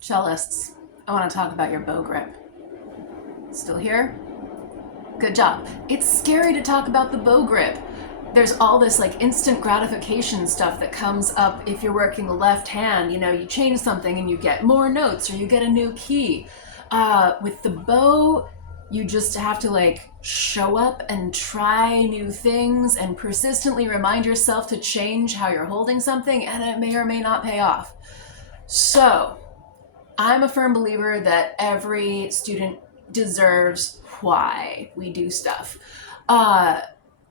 Cellists, I want to talk about your bow grip. Still here? Good job. It's scary to talk about the bow grip. There's all this like instant gratification stuff that comes up if you're working the left hand. You know, you change something and you get more notes or you get a new key. With the bow, you just have to like show up and try new things and persistently remind yourself to change how you're holding something, and it may or may not pay off. So, I'm a firm believer that every student deserves why we do stuff. Uh,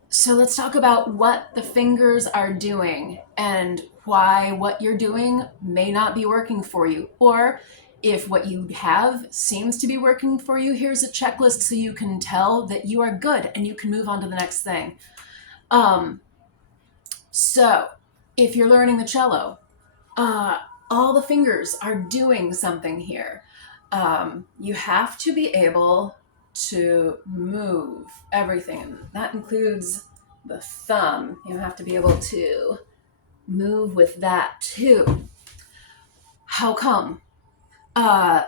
so let's talk about what the fingers are doing and why what you're doing may not be working for you. Or if what you have seems to be working for you, here's a checklist so you can tell that you are good and you can move on to the next thing. Um, so if you're learning the cello, uh, all the fingers are doing something here. You have to be able to move everything, and that includes the thumb. You have to be able to move with that too. How come? Uh,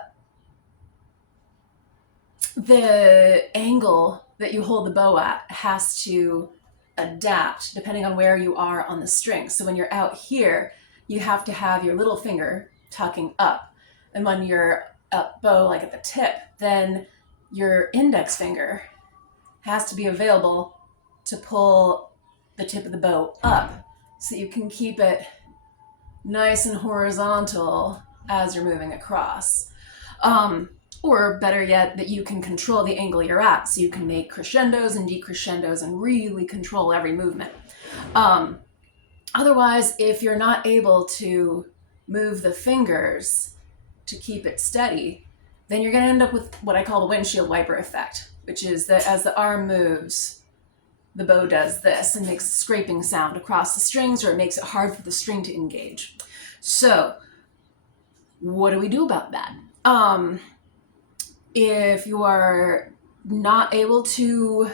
the angle that you hold the bow at has to adapt depending on where you are on the string. So when you're out here, you have to have your little finger tucking up. And when you're up bow, like at the tip, then your index finger has to be available to pull the tip of the bow up so you can keep it nice and horizontal as you're moving across. Um, or better yet, that you can control the angle you're at so you can make crescendos and decrescendos and really control every movement. Um, Otherwise, if you're not able to move the fingers to keep it steady, then you're going to end up with what I call the windshield wiper effect, which is that as the arm moves, the bow does this and makes a scraping sound across the strings, or it makes it hard for the string to engage. So, what do we do about that? If you are not able to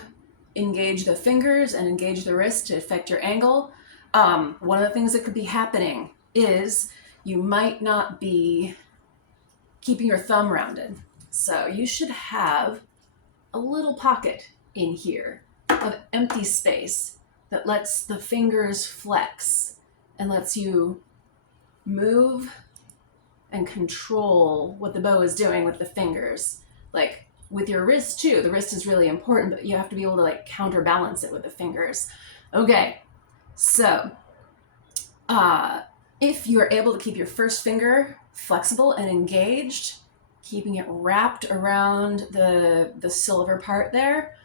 engage the fingers and engage the wrist to affect your angle, one of the things that could be happening is you might not be keeping your thumb rounded. So you should have a little pocket in here of empty space that lets the fingers flex and lets you move and control what the bow is doing with the fingers. Like with your wrist too, the wrist is really important, but you have to be able to like counterbalance it with the fingers. Okay, so if you're able to keep your first finger flexible and engaged, keeping it wrapped around the silver part there,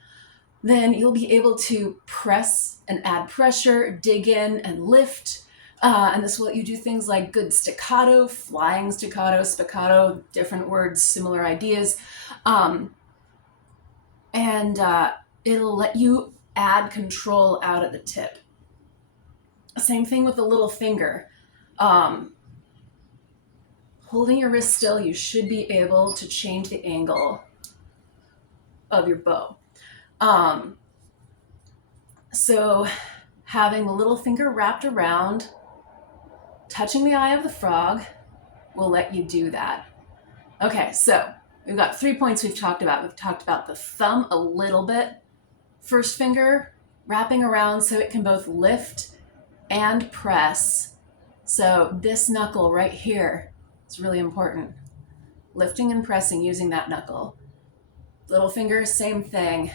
then you'll be able to press and add pressure, dig in and lift. And this will let you do things like good staccato, flying staccato, spiccato, different words, similar ideas. And it'll let you add control out at the tip. Same thing with the little finger. Holding your wrist still, you should be able to change the angle of your bow. So having the little finger wrapped around, touching the eye of the frog will let you do that. Okay, so we've got 3 points we've talked about. We've talked about the thumb a little bit. First finger wrapping around so it can both lift and press. So this knuckle right here is really important. Lifting and pressing using that knuckle. Little finger, same thing.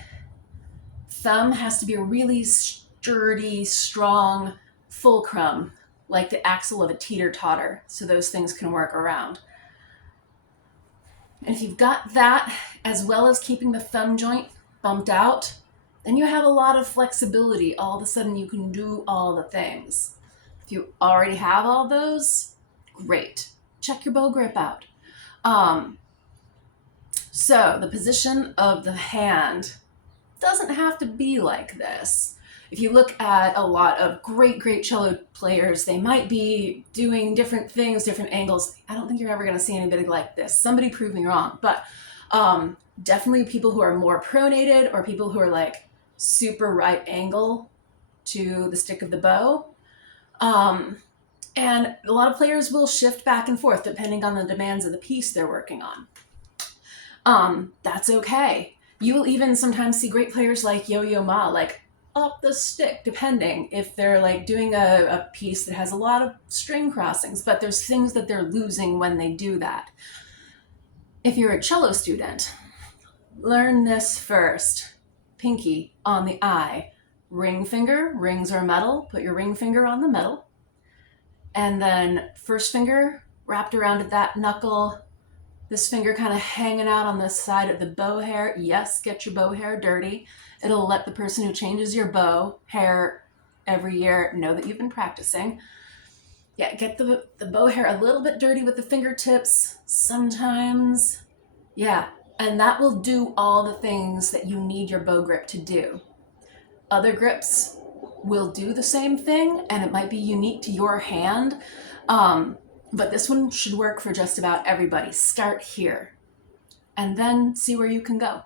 Thumb has to be a really sturdy, strong fulcrum, like the axle of a teeter-totter, so those things can work around. And if you've got that, as well as keeping the thumb joint bumped out, then you have a lot of flexibility. All of a sudden you can do all the things. If you already have all those, great. Check your bow grip out. So the position of the hand doesn't have to be like this. If you look at a lot of great cello players, they might be doing different things, different angles. I don't think you're ever going to see anybody like this. Somebody prove me wrong. But definitely people who are more pronated or people who are like super right angle to the stick of the bow. And a lot of players will shift back and forth depending on the demands of the piece they're working on. That's okay. You will even sometimes see great players like Yo-Yo Ma, like up the stick, depending if they're like doing a piece that has a lot of string crossings, but there's things that they're losing when they do that. If you're a cello student, learn this first. Pinky on the eye. Ring finger, rings are metal, put your ring finger on the metal. And then first finger wrapped around that knuckle, this finger kind of hanging out on the side of the bow hair. Yes, get your bow hair dirty. It'll let the person who changes your bow hair every year know that you've been practicing. Yeah, get the bow hair a little bit dirty with the fingertips sometimes. Yeah, and that will do all the things that you need your bow grip to do. Other grips will do the same thing, and it might be unique to your hand. But this one should work for just about everybody. Start here and then see where you can go.